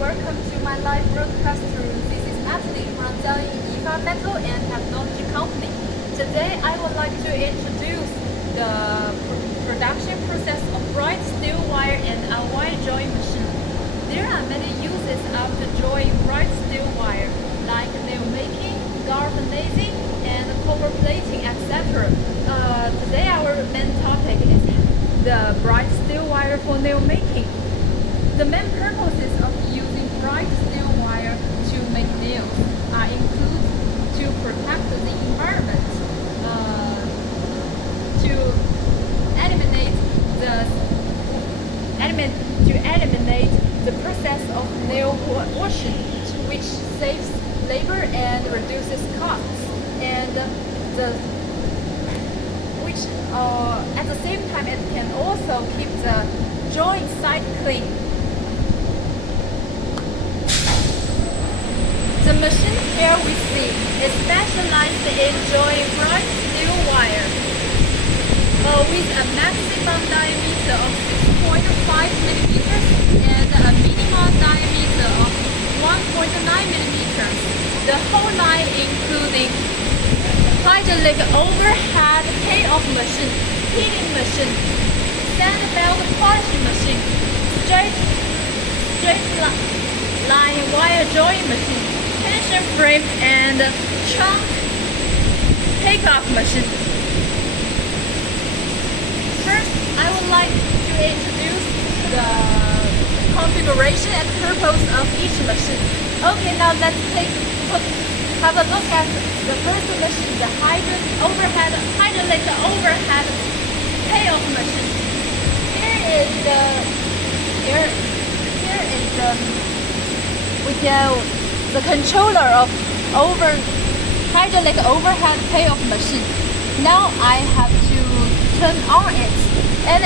welcome to my live broadcast room. This is Natalie from Jiangyin Metal and Technology Company. Today I would like to introduce the production process of bright steel wire and a wire drawing machine. There are many uses of the drawing bright steel wire, like nail making, galvanizing, and copper plating, etc. Today our main topic is the bright steel wire for nail making. The main purposes of using bright steel wire to make nails include to protect the environment, to eliminate the process of nail washing, which saves labor and reduces costs, and at the same time it can also keep the joint side clean. The machine here we see is specialized in drawing bright steel wire with a maximum diameter of 6.5 millimeters and a minimum diameter of 1.9 millimeters. The whole line including hydraulic overhead payoff machine, heating machine, sand belt polishing machine, straight line wire drawing machine, tension frame, and chunk takeoff machine. First, I would like to introduce the configuration and purpose of each machine. Okay, now let's have a look at the first machine, the hydraulic overhead payoff machine. Here is the controller of hydraulic overhead payoff machine. Now I have to turn on it, and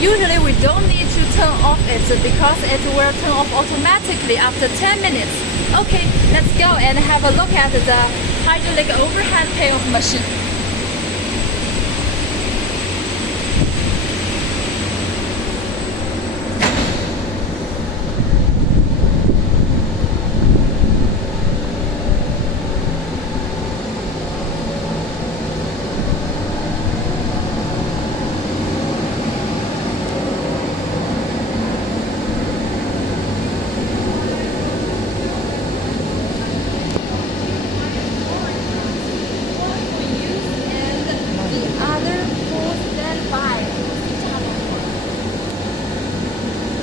usually we don't need to turn off it because it will turn off automatically after 10 minutes. Okay, let's go and have a look at the hydraulic overhead payoff machine.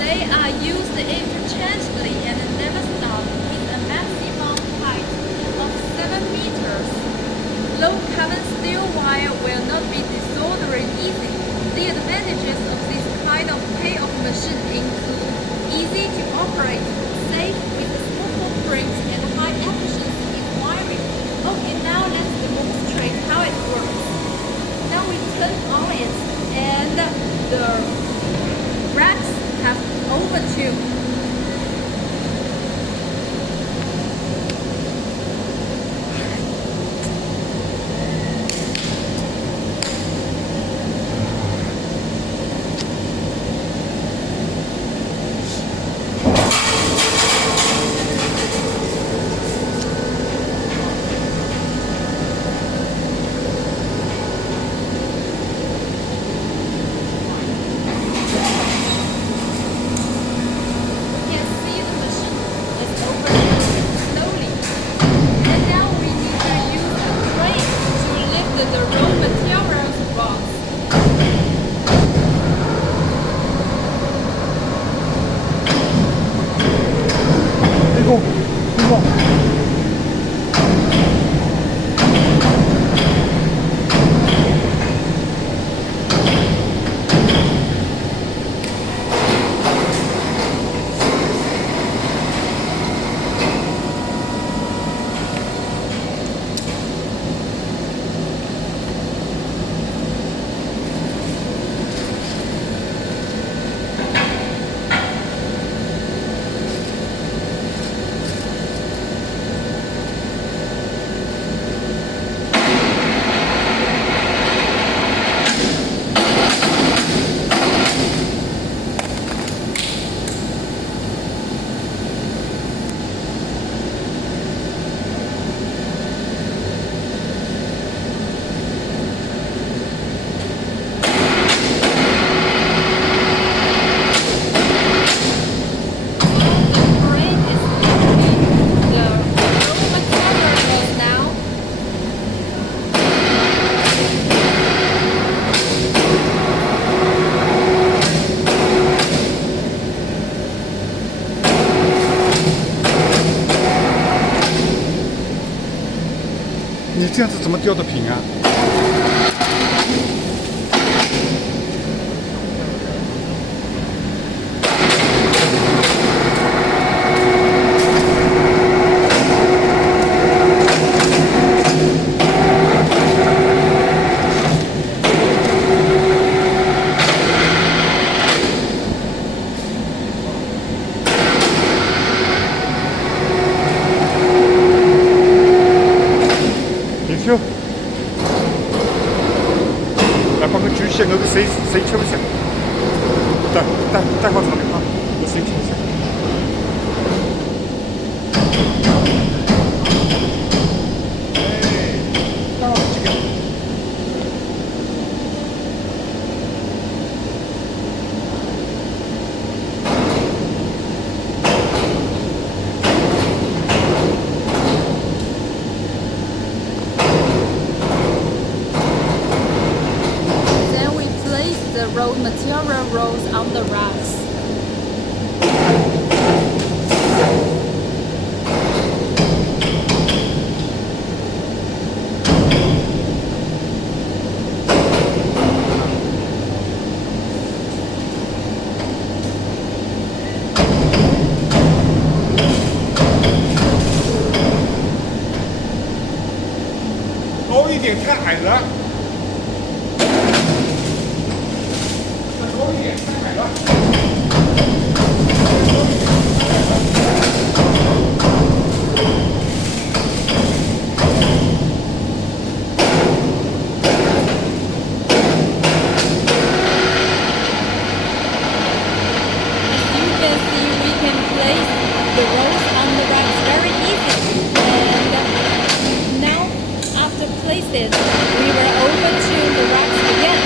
They are used interchangeably and never stop with a maximum height of 7 meters. Low carbon steel wire will not be desoldering easy. The advantages of this kind of payoff machine include easy to operate, safe with smooth frames, and high efficiency in wiring. Okay, now let's demonstrate how it works. Now we turn on it, and the racks have over 2. 你这样子怎么吊得平啊？跳，来帮个巨蟹，我个谁跳不下？带好场面啊！我谁跳不下？哎，带好几个。The road material rolls on the racks.高一点，太矮了。高一点，太矮了。The rolls on the racks very easy, and now after placing, we were over to the racks again.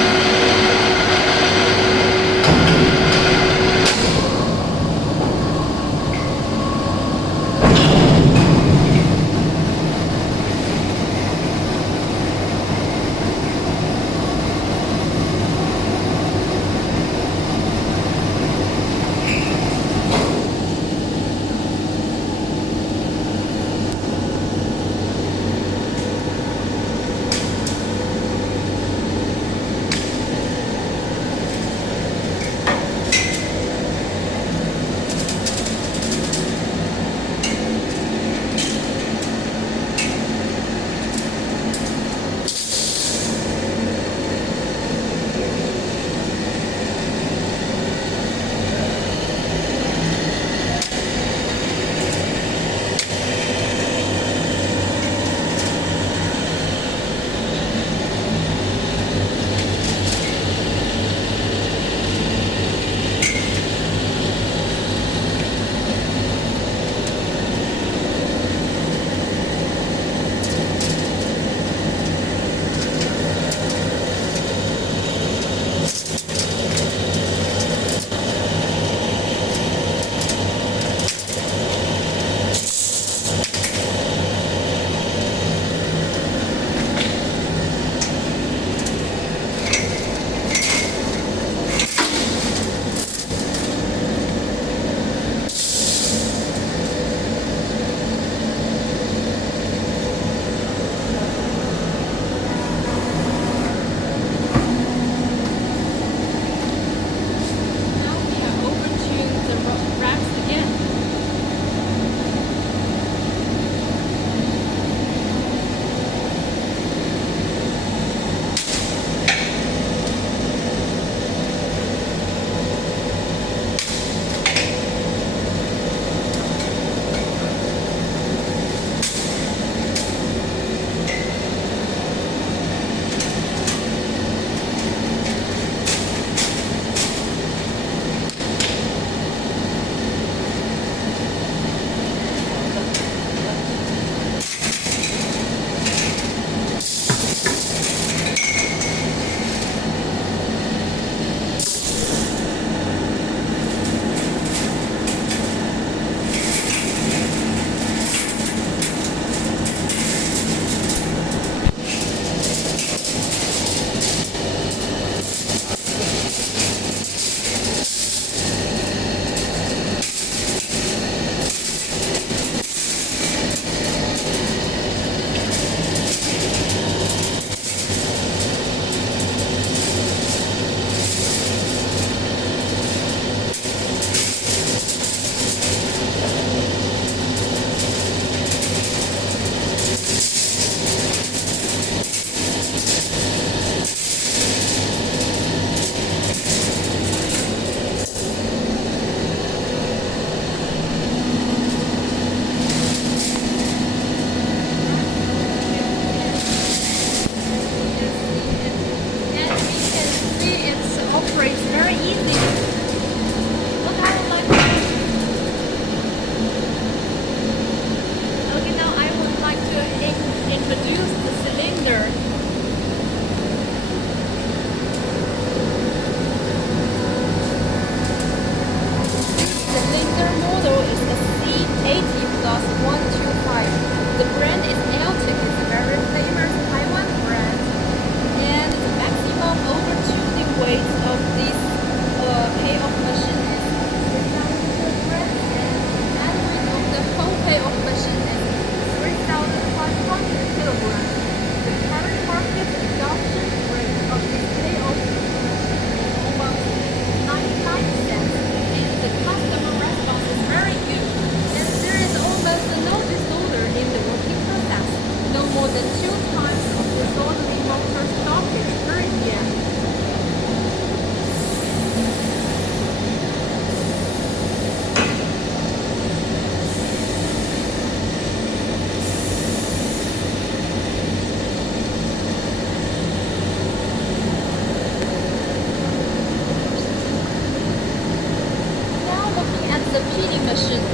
pinning machine.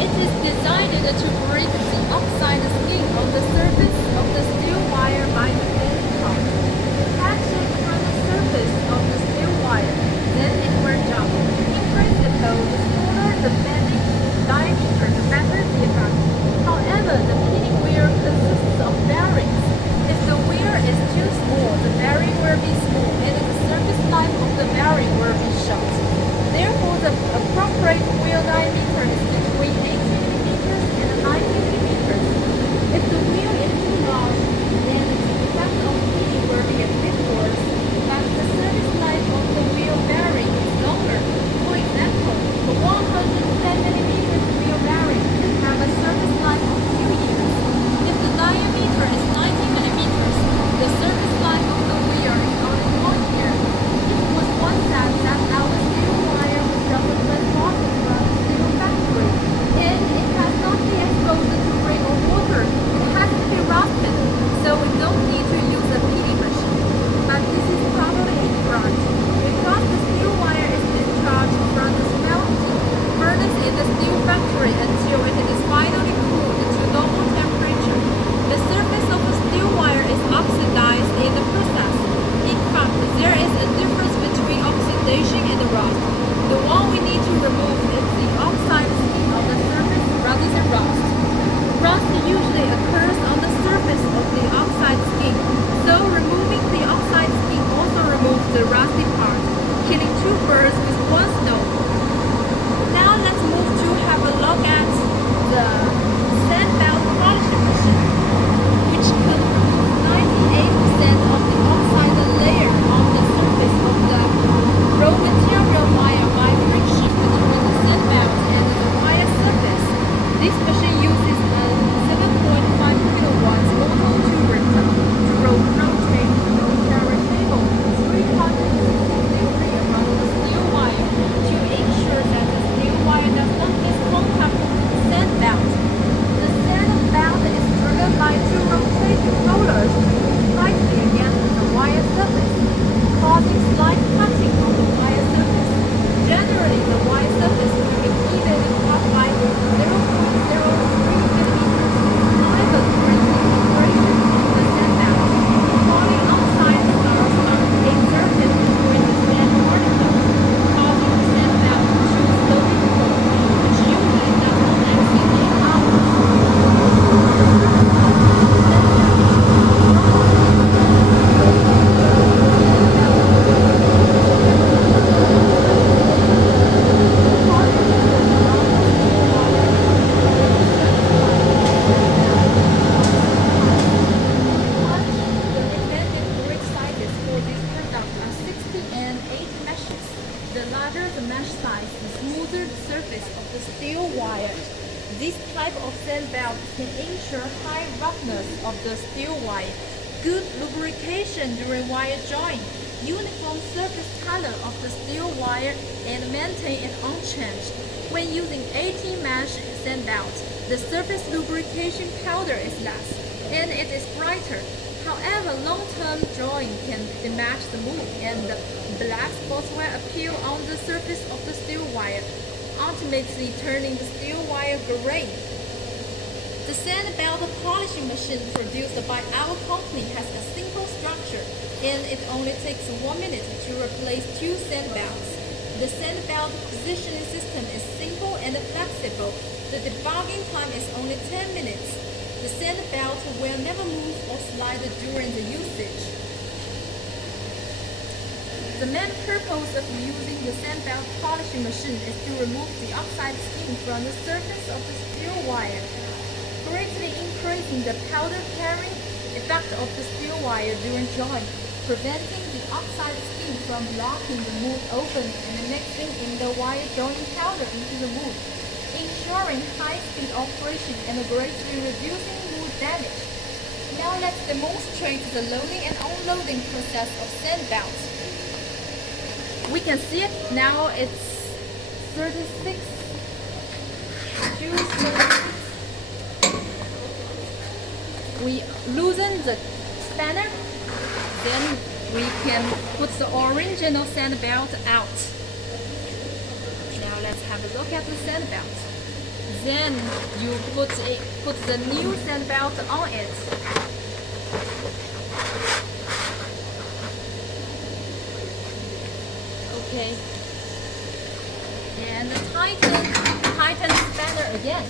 It is designed to break the oxide skin on the surface of the steel wire by the bending part. Action from the surface of the steel wire, then it will jump. In principle, the smaller the bending diameter, the better the effect. However, the pinning wheel consists of bearings. If the wheel is too small, the bearing will be small and the surface life of the bearing will be short. Therefore, the appropriate wheel diameter is between 18 mm and 90 mm. If the wheel is too large, then the effect of pinning will be a bit worse, but the surface life of the wheel bearing is longer. For example, the 110 mm wheel bearing can have a surface life of 2 years. If the diameter is 90 mm, the surface life of the wheel is only 1 year. It was once said that our steel wire was double-blend rotten from the steel factory, and it has not been exposed to rain or water. It has to be rusted, so we don't need to use a pinning machine. But this is probably incorrect, because the steel wire is discharged from the smelting furnace in the steel factory until it is finally cooled to normal temperature. The surface of the steel wire is oxidized in the process. In fact, there is a difference between oxidation and rust. The one we need to remove is the oxide skin of the surface rather than rust. Rust usually occurs on the surface of the oxide skin, so removing the oxide skin also removes the rusty part, killing 2 birds with 1 stone. Now let's move to have a look at the sand belt polishing machine, which can remove 98% of the oxide layer on the surface of the raw material wire by friction between the sand belt and the wire surface. This machine uses a 7.5 kilowatts motor to rotate the military cable 360 degrees around the steel wire to ensure that the steel wire does not miss contact with the sand belt. The sand belt is driven by 2 rotating rollers slightly against the wire surface, causing slight cutting on the wire surface. Generally, the wire surface will be evenly cut by 0.03 mm, however, during the operation of the sand belt, falling oxide stars are exerted between the sand particles, causing the sand belt to slowly cool, which usually does not exceed 8 hours. The recommended grid sizes for this product are 60 and 80 meshes. The larger the mesh size, the smoother the surface of the steel wire. This type of sand belt can ensure high roughness of the steel wire, good lubrication during wire drawing, uniform surface color of the steel wire, and maintain it unchanged. When using 18 mesh sand belt, the surface lubrication powder is less, and it is brighter. However, long-term drawing can damage the mold, and the black spots will appear on the surface of the steel wire, ultimately turning the steel wire gray. The sand belt polishing machine produced by our company has a simple structure, and it only takes 1 minute to replace 2 sand belts. The sand belt positioning system is simple and flexible. The debugging time is only 10 minutes. The sand belt will never move or slide during the usage. The main purpose of using the sand belt polishing machine is to remove the oxide skin from the surface of the steel wire, greatly increasing the powder carrying effect of the steel wire during drawing, preventing the oxide skin from blocking the mold open and mixing in the wire drawing powder into the mold, ensuring high-speed operation and greatly reducing mold damage. Now let's demonstrate the loading and unloading process of sand belts. We can see it now. It's 36 to 36. We loosen the spanner, then we can put the original sand belt out. let's have a look at the sand belt. Then you put the new sand belt on it. Okay. And tighten the spanner again.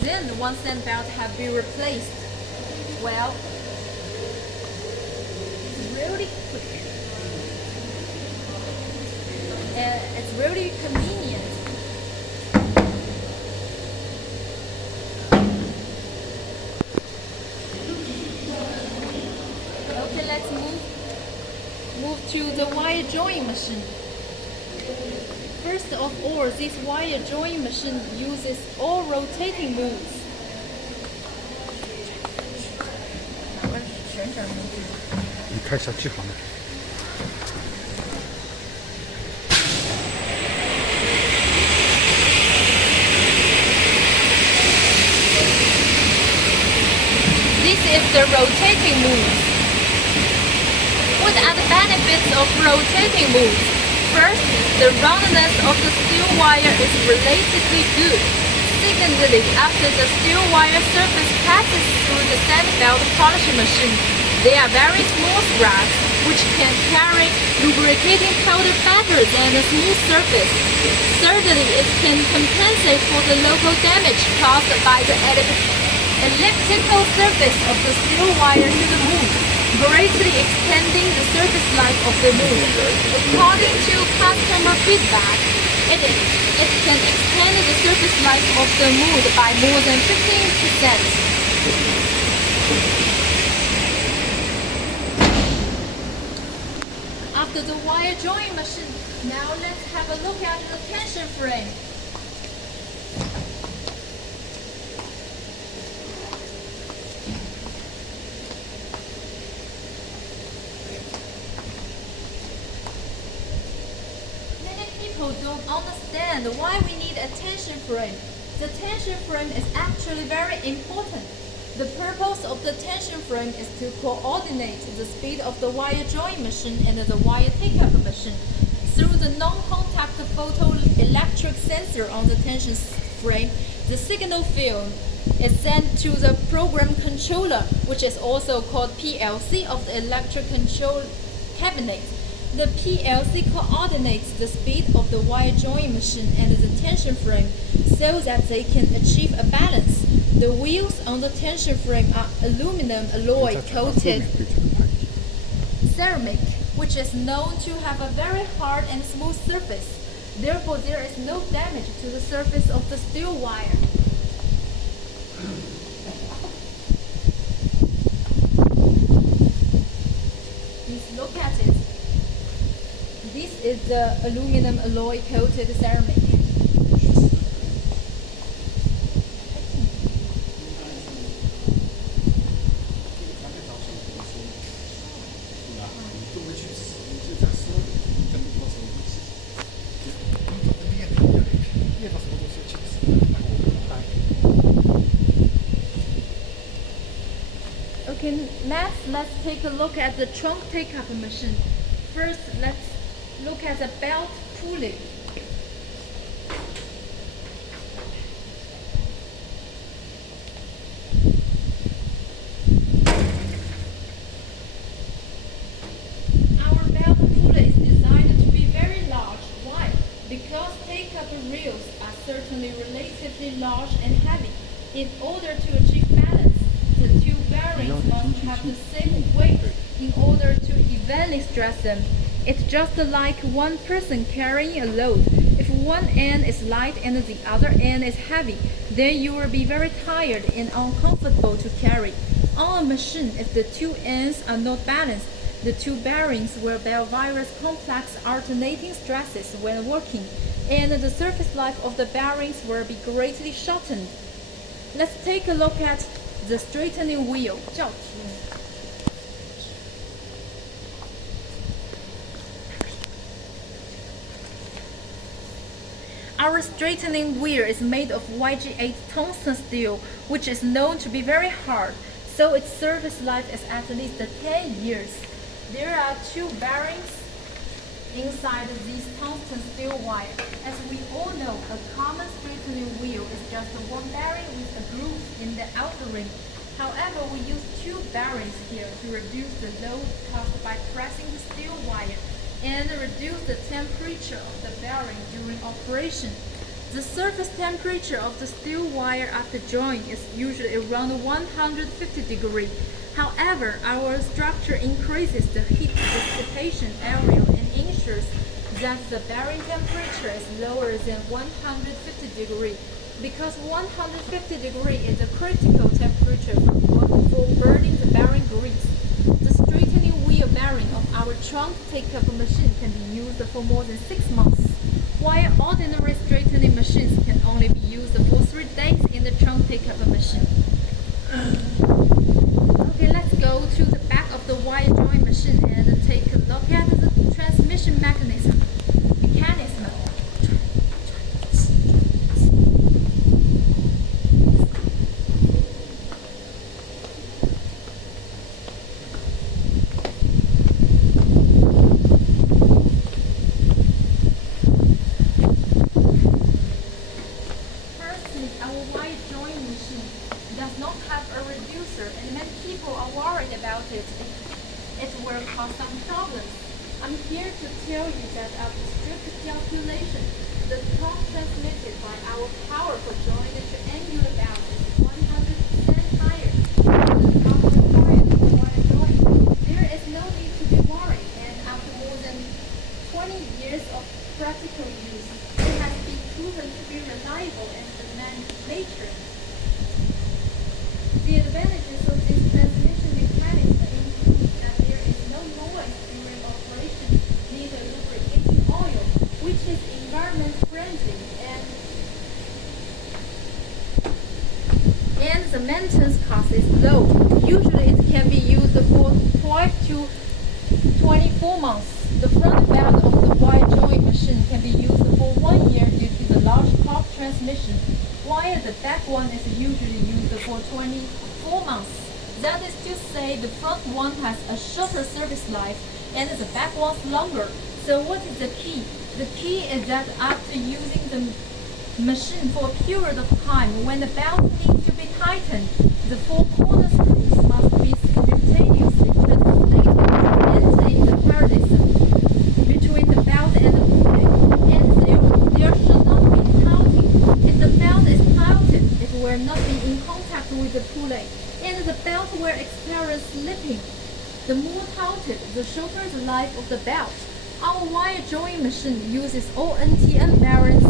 Then one sand belt have been replaced. Well, it's really quick. And it's really convenient. Okay, let's move to the wire drawing machine. First of all, this wire drawing machine uses all rotating moves. 你开小气好了。This is the rotating move. What are the benefits of rotating moves? First, the roundness of the steel wire is relatively good. Secondly, after the steel wire surface passes through the sand belt polishing machine, they are very small scraps which can carry lubricating powder better than a smooth surface. Thirdly, it can compensate for the local damage caused by the elliptical surface of the steel wire to the moon, greatly extending the surface life of the moon. According to customer feedback, it can extend the surface life of the moon by more than 15%. After the wire drawing machine, now let's have a look at the tension frame. Many people don't understand why we need a tension frame. The tension frame is actually very important. The purpose of the tension frame is to coordinate the speed of the wire drawing machine and the wire take-up machine. Through the non-contact photoelectric sensor on the tension frame, the signal film is sent to the program controller, which is also called PLC of the electric control cabinet. The PLC coordinates the speed of the wire drawing machine and the tension frame so that they can achieve a balance. The wheels on the tension frame are aluminum alloy coated ceramic, which is known to have a very hard and smooth surface. Therefore, there is no damage to the surface of the steel wire. Please look at it. This is the aluminum alloy coated ceramic. Okay, next let's take a look at the trunk take-up machine. First, let's look at the belt pulley. Our belt pulley is designed to be very large. Why? Because take-up reels are certainly relatively large and heavy. In order to achieve balance, the two bearings must have the same weight in order to evenly stress them. It's just like one person carrying a load. If one end is light and the other end is heavy, then you will be very tired and uncomfortable to carry. On a machine, if the two ends are not balanced, the two bearings will bear various complex alternating stresses when working, and the surface life of the bearings will be greatly shortened. Let's take a look at the straightening wheel. Our straightening wheel is made of YG8 tungsten steel, which is known to be very hard, so its surface life is at least 10 years. There are two bearings inside these tungsten steel wire. As we all know, a common straightening wheel is just one bearing with a groove in the outer ring. However, we use two bearings here to reduce the load caused by pressing the steel wire and reduce the temperature of the bearing during operation. The surface temperature of the steel wire after joining is usually around 150 degrees. However, our structure increases the heat dissipation area and ensures that the bearing temperature is lower than 150 degrees. Because 150 degrees is the critical temperature for burning the bearing grease. The straightening wheel bearing of our trunk take-up machine can be used for more than 6 months, while ordinary straightening machines can only be used for 3 days in the trunk take-up machine. Okay, let's go to the back of the wire joint machine and take a look at the transmission mechanism. Our wire joint machine does not have a reducer, and many people are worried about it. It will cause some problems. I'm here to tell you that after strict calculation, the torque transmitted by our powerful joint triangular belt is 100% higher than the torque required for wire joint. There is no need to be worried, and after more than 20 years of practical use, it has been proven to be reliable and nature. The advantages of this transmission mechanism include that there is no noise during operation, neither lubricating oil, which is environment friendly, and the maintenance cost is low. Usually it can be used for 12 to 24 months. The front belt of the wire joint machine can be used for 1 year due to the large torque transmission, while the back one is usually used for 24 months. That is to say, the front one has a shorter service life and the back one's longer. So what is the key? The key is that after using the machine for a period of time, when the belt needs to be tightened, the 4 corner screws must be simultaneously translated and maintain the parallelism between the belt and the pulley, and there should not be tilting. If the belt is tilted, it will not be in contact with the pulley, and the belt will experience slipping. The more tilted, the shorter the life of the belt. Our wire joint machine uses all NTN bearings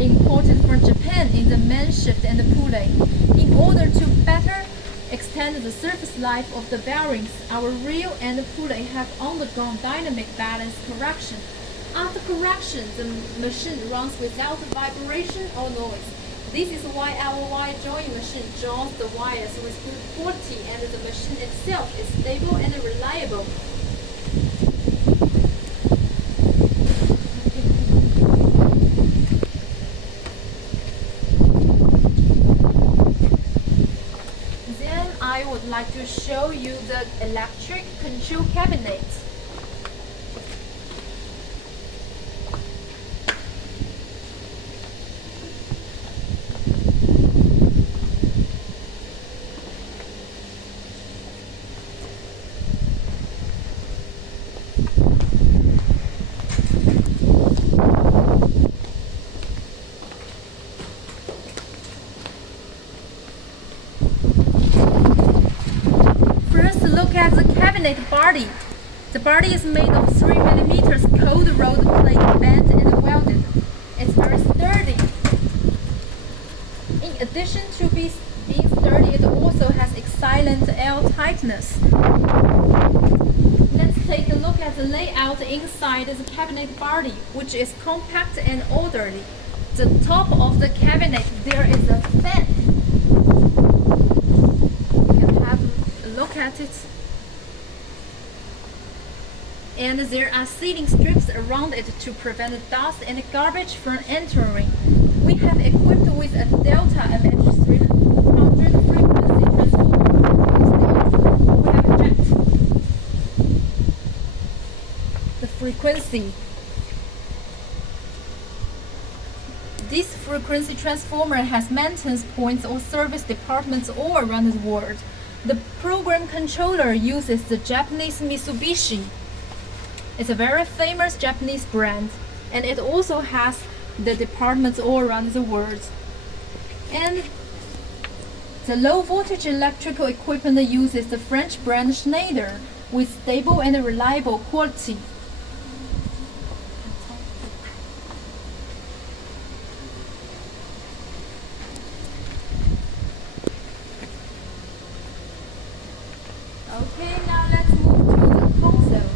imported from Japan in the main shaft and the pulley. In order to better extend the surface life of the bearings, our reel and pulley have undergone dynamic balance correction. After correction, the machine runs without vibration or noise. This is why our wire joint machine joins the wires with good quality, and the machine itself is stable and reliable. Then I would like to show you the electric control cabinet. Look at the cabinet body. The body is made of 3 mm cold rolled plate bent and welded. It's very sturdy. In addition to being sturdy, it also has excellent air tightness. Let's take a look at the layout inside the cabinet body, which is compact and orderly. The top of the cabinet, there is a fan. You can have a look at it. And there are sealing strips around it to prevent dust and garbage from entering. We have equipped with a Delta MH300 frequency transformer. We have a jet. The frequency This frequency transformer has maintenance points or service departments all around the world. The program controller uses the Japanese Mitsubishi. It's a very famous Japanese brand, and it also has the departments all around the world. And the low voltage electrical equipment uses the French brand Schneider with stable and reliable quality. Okay, now let's move to the console.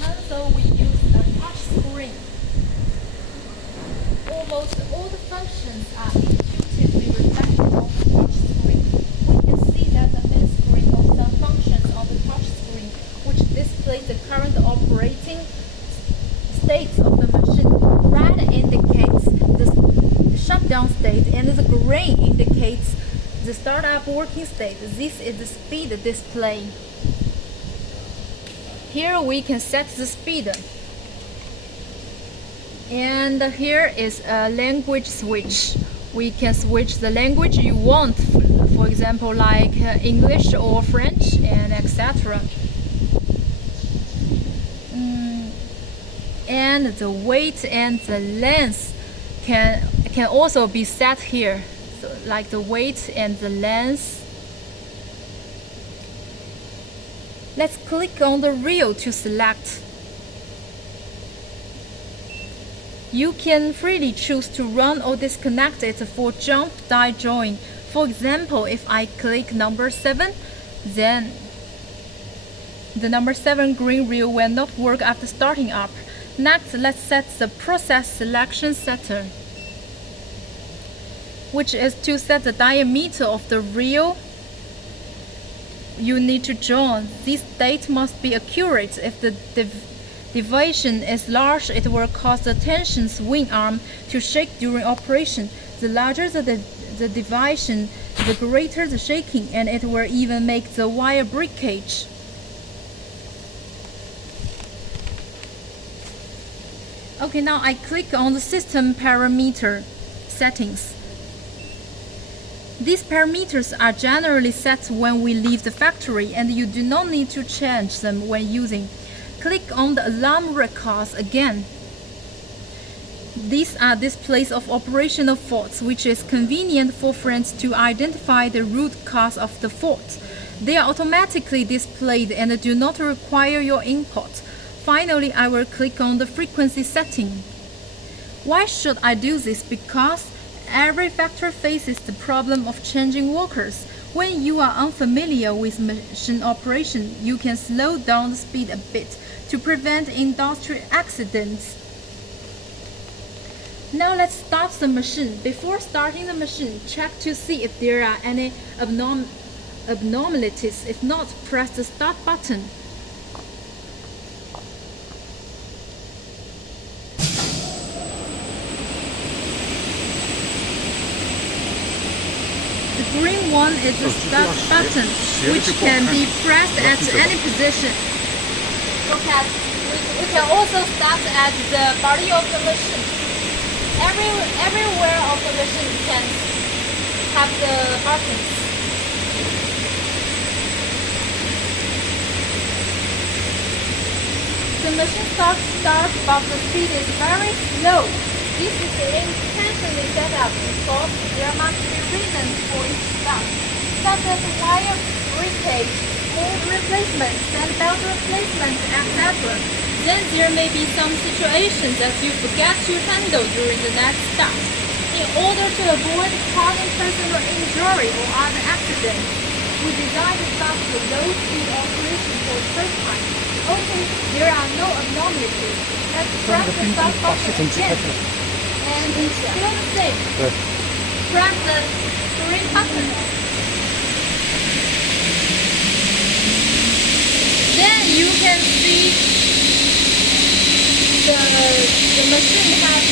Console we use a touch screen. Almost all the functions are intuitively reflected on the touch screen. We can see that the main screen of some functions on the touch screen, which displays the current operating state of the machine. Red indicates the shutdown state and the green indicates the startup working state. This is the speed display. Here we can set the speed. And here is a language switch. We can switch the language you want, for example, like English or French, and etc. And the weight and the length can also be set here, so like the weight and the length. Let's click on the reel to select. You can freely choose to run or disconnect it for jump die join. For example, if I click number 7, then the number 7 green reel will not work after starting up. Next, let's set the process selection setter, which is to set the diameter of the reel you need to join. This date must be accurate. If the deviation is large, it will cause the tension swing arm to shake during operation. The larger the deviation, the greater the shaking, and it will even make the wire breakage. Okay, now I click on the system parameter settings. These parameters are generally set when we leave the factory, and you do not need to change them when using. Click on the alarm records again. These are displays of operational faults, which is convenient for friends to identify the root cause of the fault. They are automatically displayed and do not require your input. Finally, I will click on the frequency setting. Why should I do this? Because every factory faces the problem of changing workers. When you are unfamiliar with machine operation, you can slow down the speed a bit to prevent industrial accidents. Now let's start the machine. Before starting the machine, check to see if there are any abnormalities. If not, press the start button. The green one is the start button, which can be pressed at any position. Look at, we can also start at the body of the machine. Everywhere of the machine can have the buttons. The machine starts, but the speed is very slow. This is intentionally set up because there must be reasons for each start, such as wire breakage, mold replacement, and belt replacement, etc. Then there may be some situations that you forget to handle during the next start. In order to avoid causing personal injury or other accidents, we designed to start with low speed operation for the first time. Okay, there are no abnormalities. Let's press the start button again. And it's still the same. Press the green button. Then you can see the machine has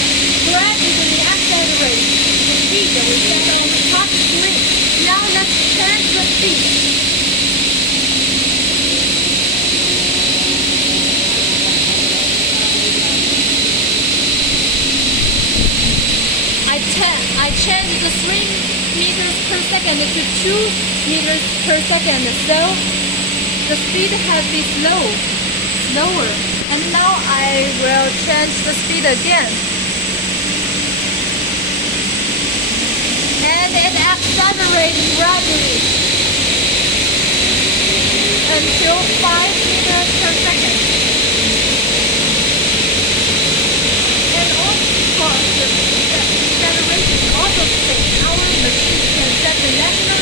gradually accelerated the speed that we set on the top screen. Now let's change the speed. I changed the 3 meters per second to 2 meters per second, so the speed has been slower. And now I will change the speed again. And it accelerates gradually until 5 meters per second. And of course, the acceleration also states our machine can set the national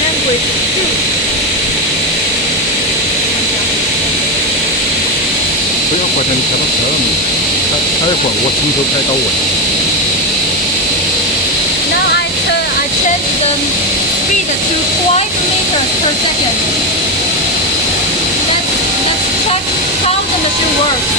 language too. 不要好像你开到这么开一会儿，我从头开到尾。Now I change the speed to 5 meters per second. Let's check how the machine works.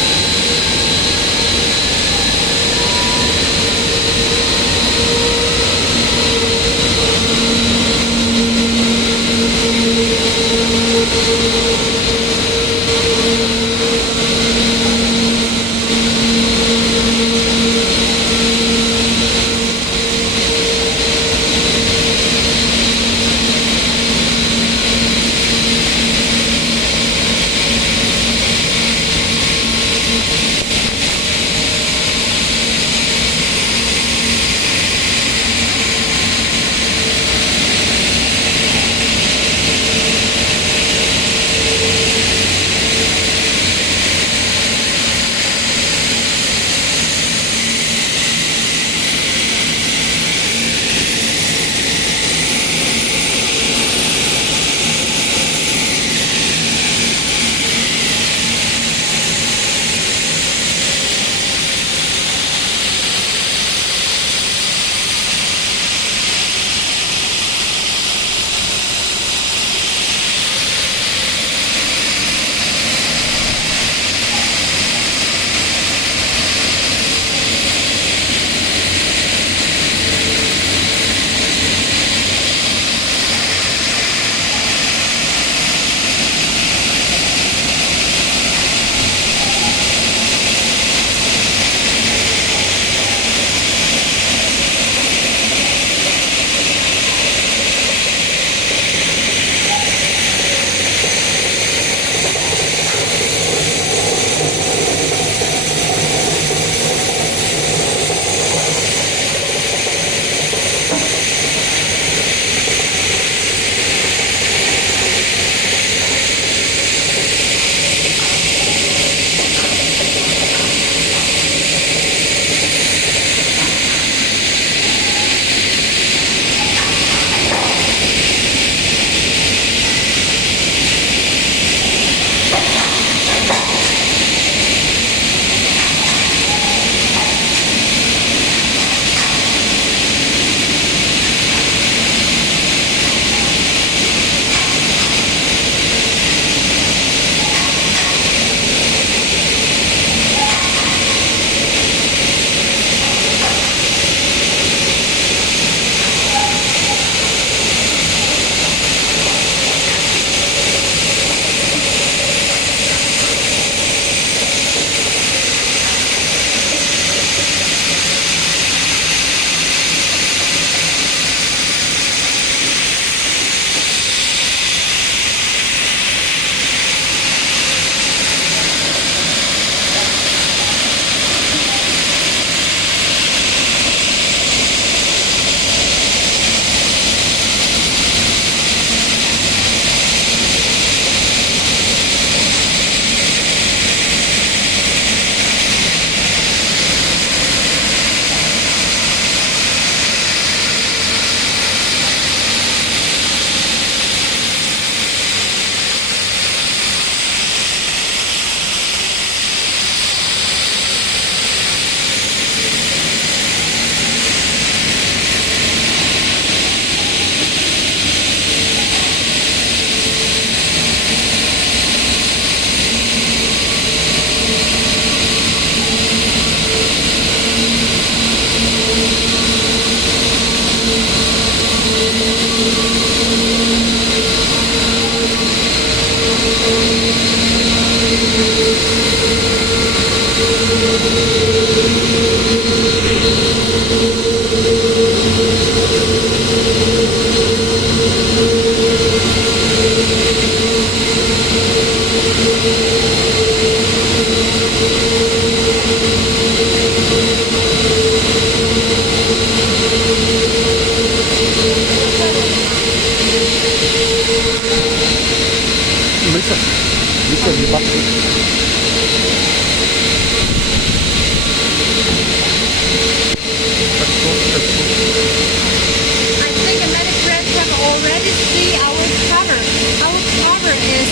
already see our cover. Our cover is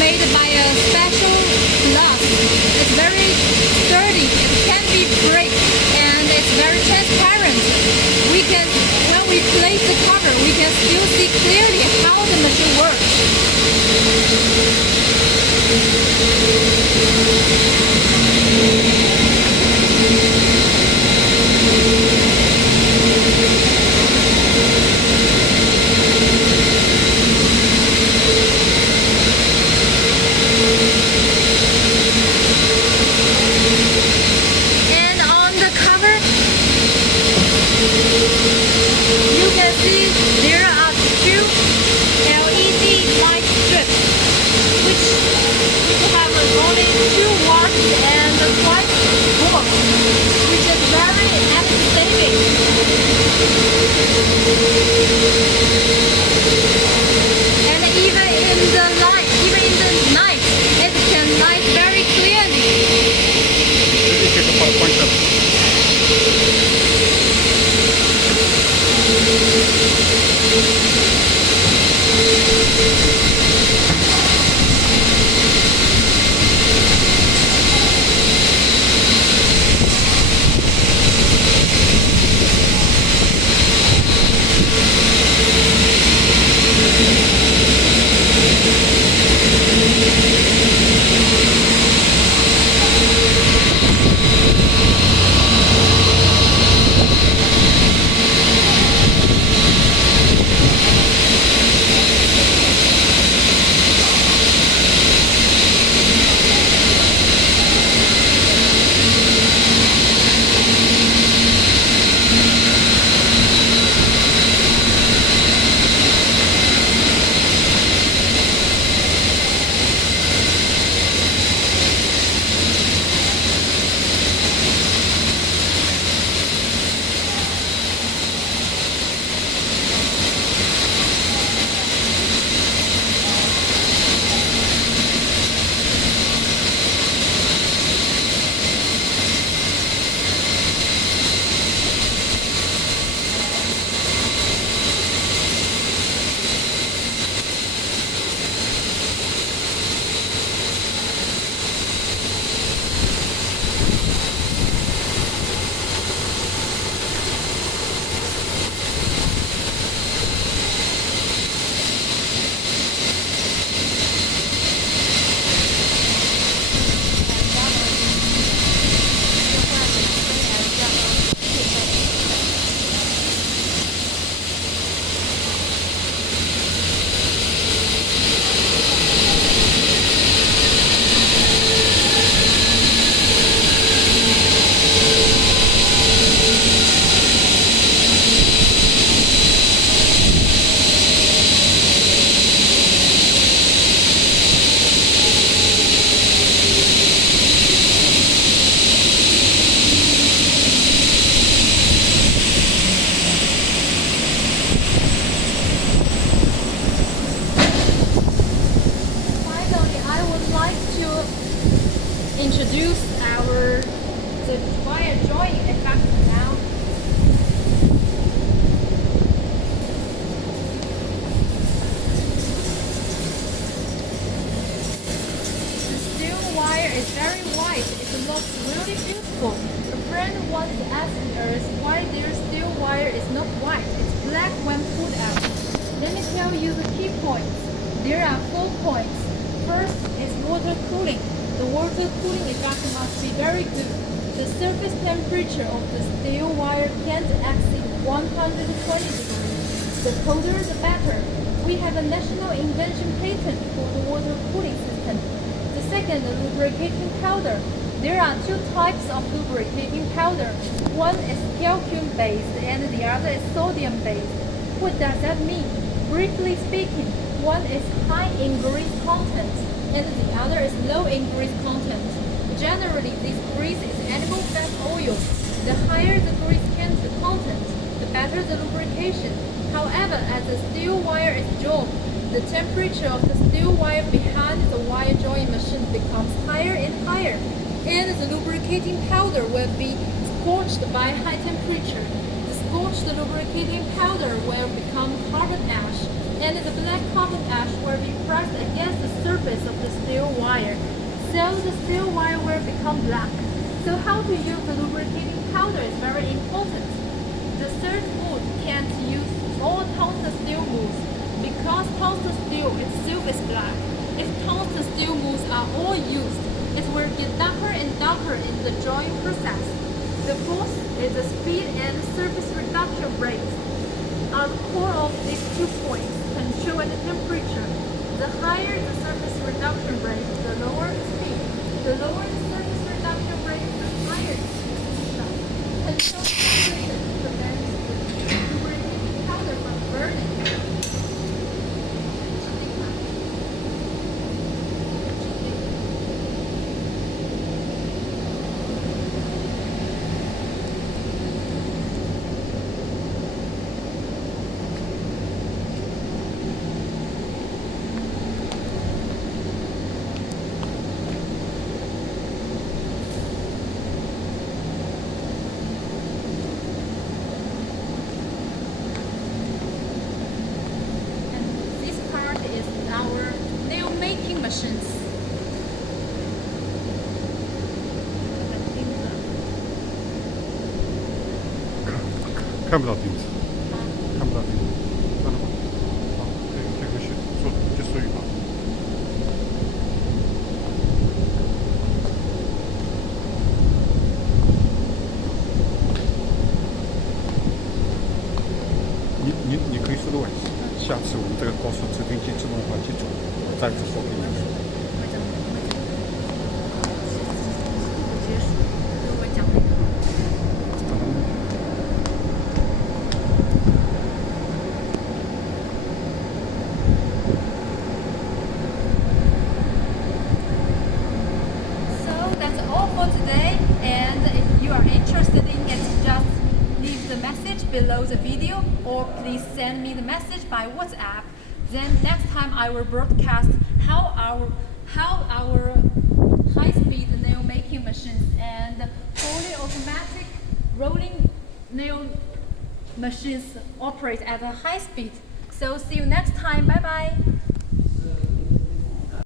made by a special glass. It's very sturdy. It can be break, and it's very transparent. When we place the cover, we can still see clearly how the machine works. And on the cover, you can see there are two LED light strips, which have only 2 watts and 5 volts, which is very energy saving. And even in the night, it can light very clearly. It's a PowerPoint. Introduce the wire joint effect now. The steel wire is very white. It looks really beautiful. A friend once asked us why their steel wire is not white. It's black when pulled out. Let me tell you the key points. There are 4 points. First is water cooling. The water cooling effect must be very good. The surface temperature of the steel wire can't exceed 120 degrees. The colder the better. We have a national invention patent for the water cooling system. The second, the lubricating powder. There are 2 types of lubricating powder. One is calcium based and the other is sodium based. What does that mean? Briefly speaking, one is high in grease content and the other is low in grease content. Generally, this grease is animal fat oil. The higher the grease content, the better the lubrication. However, as the steel wire is joined, the temperature of the steel wire behind the wire joint machine becomes higher and higher, and the lubricating powder will be scorched by high temperature. The scorched lubricating powder will become carbon ash, and the black carbon ash will be pressed against the surface of the steel wire, so the steel wire will become black. So how to use the lubricating powder is very important. The third mold can't use all tungsten steel molds because tungsten steel itself is black. If tungsten steel molds are all used, it will get darker and darker in the drawing process. The fourth is the speed and surface reduction rate. At the core of these 2 points, control and temperature. The higher the surface reduction rate, the lower the speed. The lower the surface reduction rate, the higher the speed. Control temperature prevents the lubricating powder from burning. Machines. 看不到钉子，看不到钉子，算了吧。好，这个结束语吧。你可以说的问题，下次我们这个高速自定机自动化机组再次说给你们。For today, and if you are interested in it, just leave the message below the video or please send me the message by WhatsApp. Then next time I will broadcast how our high-speed nail making machines and fully automatic rolling nail machines operate at a high speed. So see you next time. Bye bye.